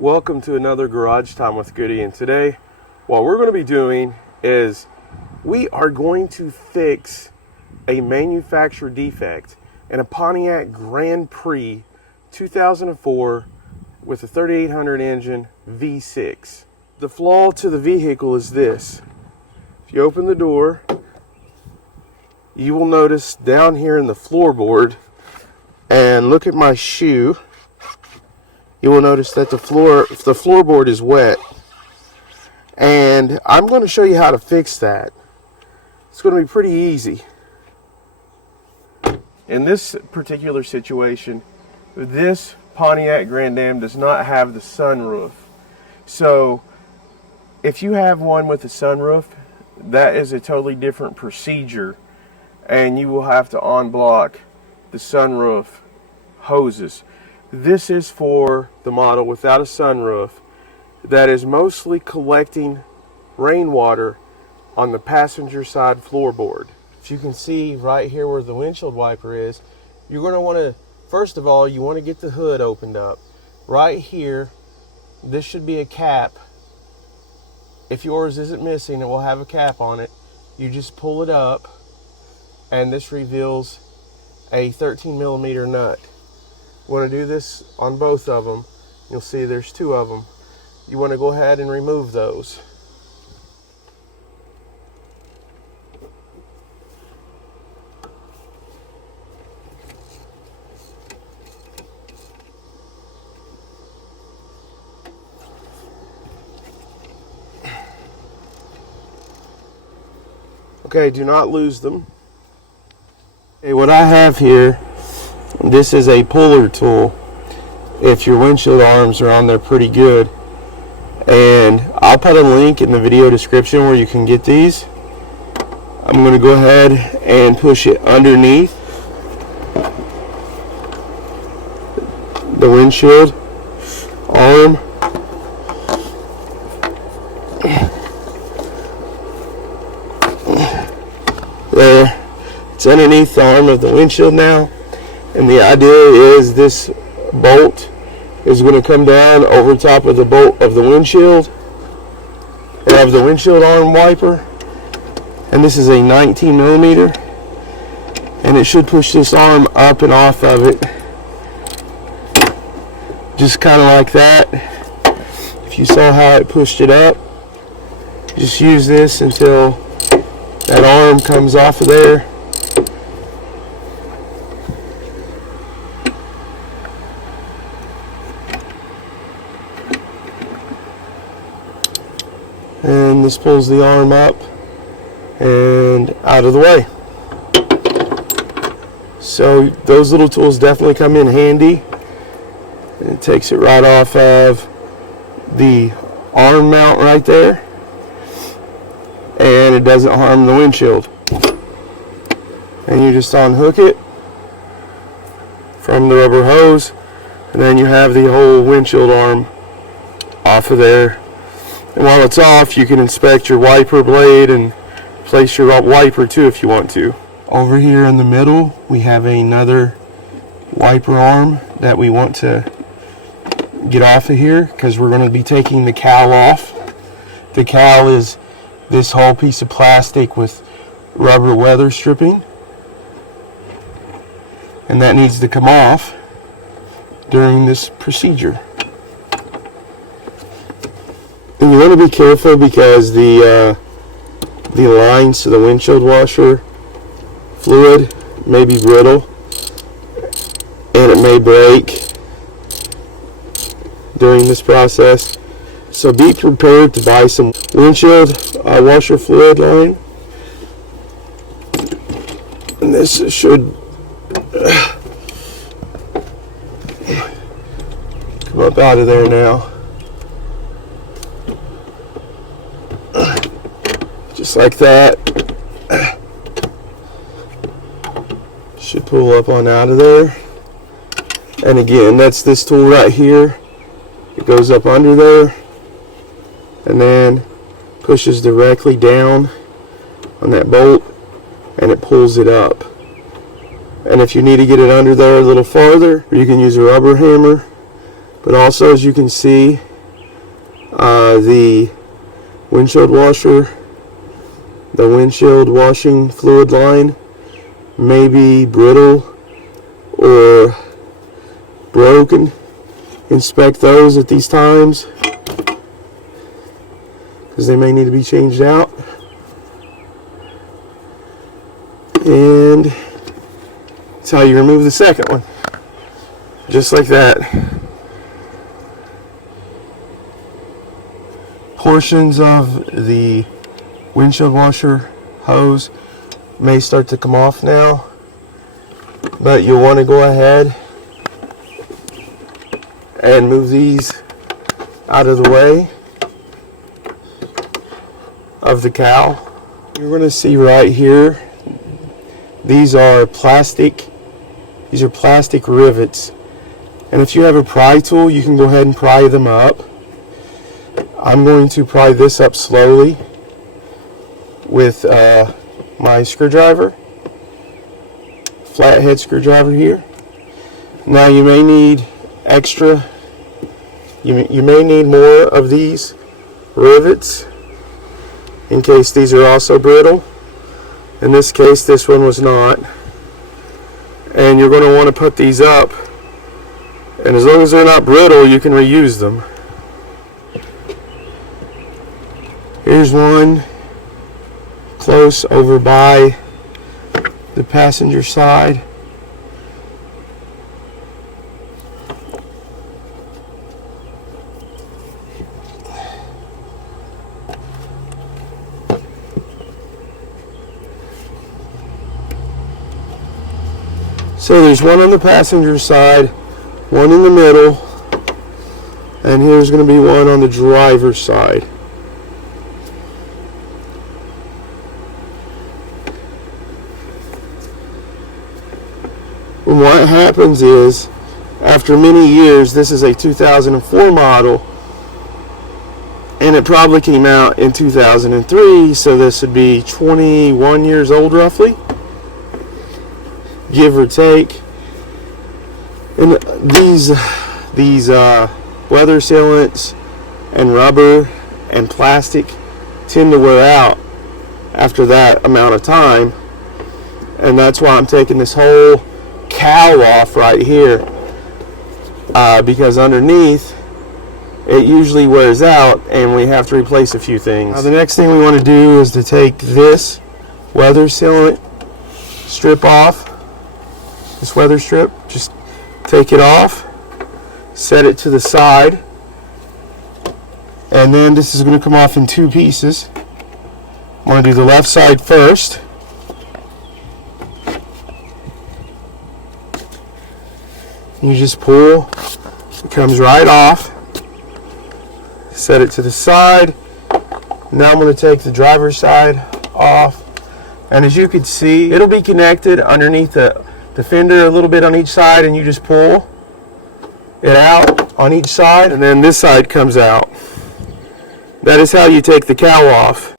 Welcome to another Garage Time with Goody, and today what we're going to be doing is we are going to fix a manufacturer defect in a Pontiac Grand Prix 2004 with a 3800 engine V6. The flaw to the vehicle is this. If you open the door, you will notice down here in the floorboard, and look at my shoe, you will notice that the floorboard is wet. And I'm going to show you how to fix that. It's going to be pretty easy. In this particular situation, this Pontiac Grand Am does not have the sunroof. So if you have one with a sunroof, that is a totally different procedure, and you will have to unblock the sunroof hoses. This is for the model without a sunroof that is mostly collecting rainwater on the passenger side floorboard. If you can see right here where the windshield wiper is, you're going to want to, first of all, you want to get the hood opened up. Right here, this should be a cap. If yours isn't missing, it will have a cap on it. You just pull it up, and this reveals a 13mm nut. You want to do this on both of them. You'll see there's two of them. You want to go ahead and remove those. Okay, do not lose them. Okay, what I have here, this is a puller tool. If your windshield arms are on there pretty good. And I'll put a link in the video description where you can get these. I'm going to go ahead and push it underneath the windshield arm. There. It's underneath the arm of the windshield now. And the idea is this bolt is going to come down over top of the bolt of the windshield and of the windshield arm wiper. And this is a 19mm, and it should push this arm up and off of it, just kind of like that. If you saw how it pushed it up, just use this until that arm comes off of there. And this pulls the arm up and out of the way. So those little tools definitely come in handy. It takes it right off of the arm mount right there, and it doesn't harm the windshield. And you just unhook it from the rubber hose, and then you have the whole windshield arm off of there. And while it's off, you can inspect your wiper blade and place your wiper too if you want to. Over here in the middle, we have another wiper arm that we want to get off of here because we're going to be taking the cowl off. The cowl is this whole piece of plastic with rubber weather stripping, and that needs to come off during this procedure. And you want to be careful because the lines to the windshield washer fluid may be brittle and it may break during this process. So be prepared to buy some windshield washer fluid line. And this should come up out of there now. Just like that. Should pull up on out of there. And again, that's this tool right here. It goes up under there and then pushes directly down on that bolt, and it pulls it up. And if you need to get it under there a little farther, you can use a rubber hammer. But also, as you can see, the windshield washer, the windshield washing fluid line may be brittle or broken. Inspect those at these times because they may need to be changed out. And that's how you remove the second one, just like that. Portions of the windshield washer hose may start to come off now, but you'll want to go ahead and move these out of the way of the cowl. You're going to see right here, these are plastic rivets, and if you have a pry tool you can go ahead and pry them up. I'm going to pry this up slowly with my screwdriver, flathead screwdriver here. Now you may need extra, you may need more of these rivets in case these are also brittle. In this case, this one was not. And you're going to want to put these up, and as long as they're not brittle, you can reuse them. Here's one close over by the passenger side. So there's one on the passenger side, one in the middle, and here's going to be one on the driver's side. And what happens is, after many years, this is a 2004 model, and it probably came out in 2003, so this would be 21 years old roughly, give or take. And these weather sealants and rubber and plastic tend to wear out after that amount of time, and that's why I'm taking this whole cowl off right here, because underneath it usually wears out and we have to replace a few things. Now the next thing we want to do is to take this weather sealant strip off, this weather strip, just take it off, set it to the side, and then this is going to come off in two pieces. I'm going to do the left side first. You just pull, it comes right off, set it to the side. Now I'm going to take the driver's side off, and as you can see, it'll be connected underneath the fender a little bit on each side, and you just pull it out on each side, and then this side comes out. That is how you take the cowl off.